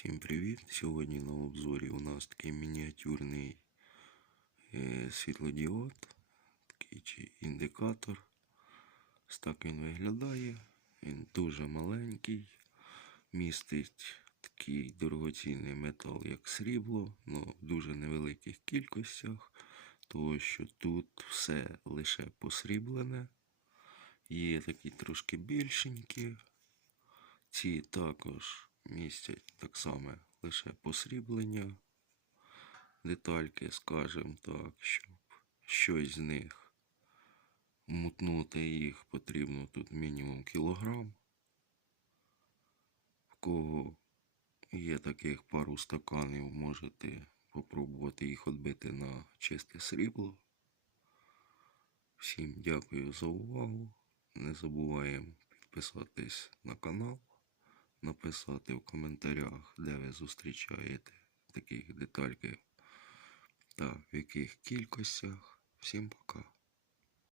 Всім привіт! Сьогодні на обзорі у нас такий мініатюрний е, світлодіод, такий чи індикатор. Ось так він виглядає. Він дуже маленький, містить такий дорогоцінний метал, як срібло, але в дуже невеликих кількостях, тому що тут все лише посріблене. Є такі трошки більшенькі. Ці також містять так само лише посріблення. Детальки, скажімо так, щоб щось з них мутнути їх потрібно тут мінімум кілограм. В кого є таких пару стаканів, можете попробувати їх відбити на чисте срібло. Всім дякую за увагу. Не забуваємо підписатись на канал, написати в коментарях, де ви зустрічаєте таких детальків та в яких кількостях. Всім пока.